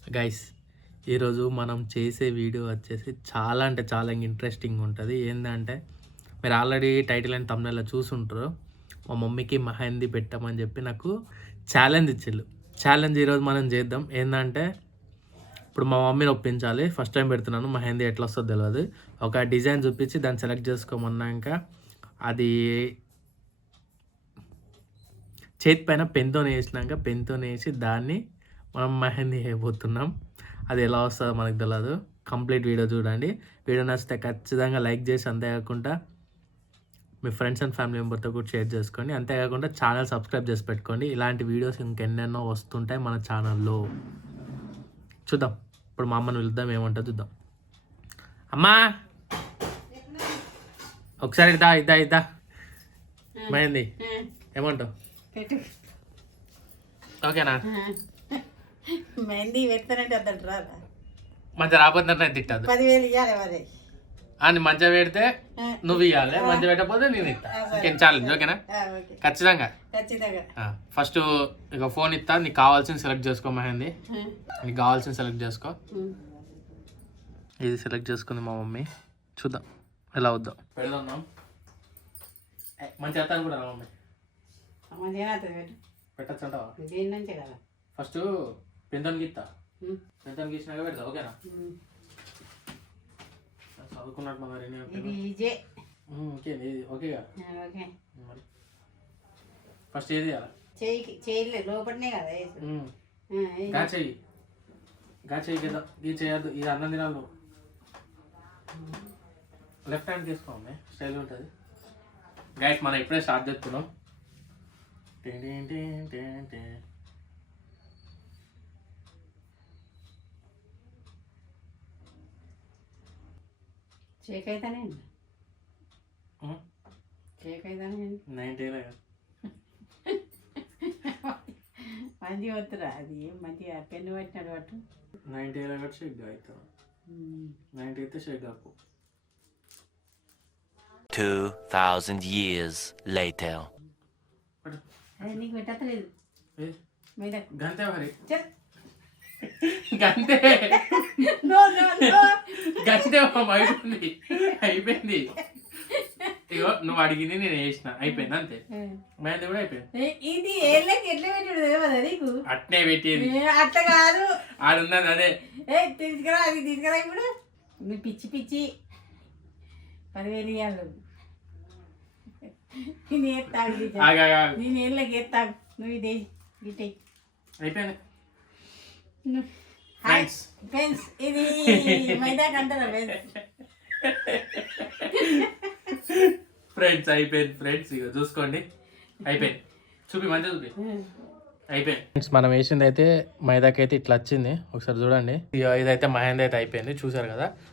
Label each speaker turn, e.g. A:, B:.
A: Guys ఈరోజు మనం చేసే వీడియో వచ్చేసి చాలా అంటే చాలా ఇంట్రెస్టింగ్ ఉంటుంది. ఏంటంటే మీరు ఆల్రెడీ టైటిల్ అండ్ తమ్నెల్లో చూసుంటారు. మా మమ్మీకి మెహందీ పెట్టమని చెప్పి నాకు ఛాలెంజ్ ఇచ్చిళ్ళు. ఛాలెంజ్ ఈరోజు మనం చేద్దాం. ఏంటంటే ఇప్పుడు మా మమ్మీని ఒప్పించాలి. ఫస్ట్ టైం పెడుతున్నాను, మెహందీ ఎట్లా వస్తుందో తెలియదు. ఒక డిజైన్ చూపించి దాన్ని సెలెక్ట్ చేసుకోమన్నాక అది చేతి పైన పెన్తో వేసినాక పెన్తో వేసి దాన్ని మనం మెహందీ వేయబోతున్నాం. అది ఎలా వస్తుందో మనకు తెలియదు. కంప్లీట్ వీడియో చూడండి. వీడియో నచ్చితే ఖచ్చితంగా లైక్ చేసి, అంతేకాకుండా మీ ఫ్రెండ్స్ అండ్ ఫ్యామిలీ మెంబర్తో కూడా షేర్ చేసుకోండి. అంతేకాకుండా ఛానల్ సబ్స్క్రైబ్ చేసి పెట్టుకోండి. ఇలాంటి వీడియోస్ ఇంకెన్నెన్నో వస్తుంటాయి మన ఛానల్లో. చూద్దాం. ఇప్పుడు మా అమ్మని వెళ్దాం, ఏమంటో చూద్దాం. అమ్మా ఒకసారి ఇద్దా మెహందీ ఏమంటావు? ఓకేనా?
B: మెహందీ పెడతానంటే అద్దరు రాదా?
A: మంచిగా రాబోతుందంటే తిట్టదు.
B: 10,000 ఇవ్వాలి మరి.
A: అని మంచిగా పెడితే నువ్వు ఇవ్వాలి, మంచిగా పెట్టకపోతే నేను ఇస్తా. ఓకే, ఛాలెంజ్ ఓకేనా? ఖచ్చితంగా. ఫస్ట్ ఇక ఫోన్ ఇస్తా, నీకు కావాల్సింది సెలెక్ట్ చేసుకో. మెహందీ నీకు కావాల్సింది సెలెక్ట్ చేసుకో. ఇది సెలెక్ట్ చేసుకుంది మా మమ్మీ. చూద్దాం ఎలా వద్దాం. పెడదాం. మంచిగా వస్తాను కూడా మమ్మీ. పెట్టచ్చు అంటావా? ఫస్ట్ పెంతను గీస్తా. పెంతను గీసినాక పెడతా. ఓకేనా? చదువుకున్నట్టు ఓకేగా. ఫస్ట్ ఏది
B: చేయలేదు లోపలనే కదా.
A: చెయ్యి కదా. ఇది చేయద్దు, ఇది అన్నం తినాలి. లెఫ్ట్ హ్యాండ్ తీసుకోండి, స్టైల్ ఉంటుంది. గైస్ మనం ఇప్పుడే స్టార్ట్ చేస్తున్నాం.
B: చేక్ అయితేనే
A: 90
B: మంచిగా వద్దురా. అది మంచిగా పెన్ను పట్టినాడు పట్టు.
A: 90 కాబట్టి షేక్ అవుతాం. 90 అయితే షేక్ కాకు.
C: 2000 years later.
B: అది నీకు పెట్టలేదు.
A: గంతే మరి.
B: చెప్
A: గంతే
B: నో నో నో
A: గంతే అయిపోయింది. ఇగో నువ్వు అడిగింది నేను వేసిన, అయిపోయింది అంతే. మేది కూడా అయిపోయింది.
B: ఇది ఏళ్ళకి ఎట్లా పెట్టాడు తెలియదా నీకు?
A: అట్నే పెట్టేది.
B: అట్లా కాదు,
A: ఆడున్నది అదే.
B: తీసుకురా, అది తీసుకురా. ఇప్పుడు నువ్వు పిచ్చి పిచ్చి 10,000 ఇవ్వాలి. నేను ఏస్తాను, నేను ఏళ్ళకి ఏస్తాను. నువ్వు ఇది ఇటే
A: అయిపోయింది.
B: ఫ్రెండ్స్ ఇది మైదా కంటారా?
A: ఫ్రెండ్స్ అయిపోయింది. ఫ్రెండ్స్ ఇక చూసుకోండి, అయిపోయింది. చూపి మంచిగా చూపి. అయిపోయింది ఫ్రెండ్స్. మనం వేసింది అయితే మైదాకి అయితే ఇట్లా వచ్చింది. ఒకసారి చూడండి. ఇదైతే మెహందీ అయితే అయిపోయింది, చూసారు కదా.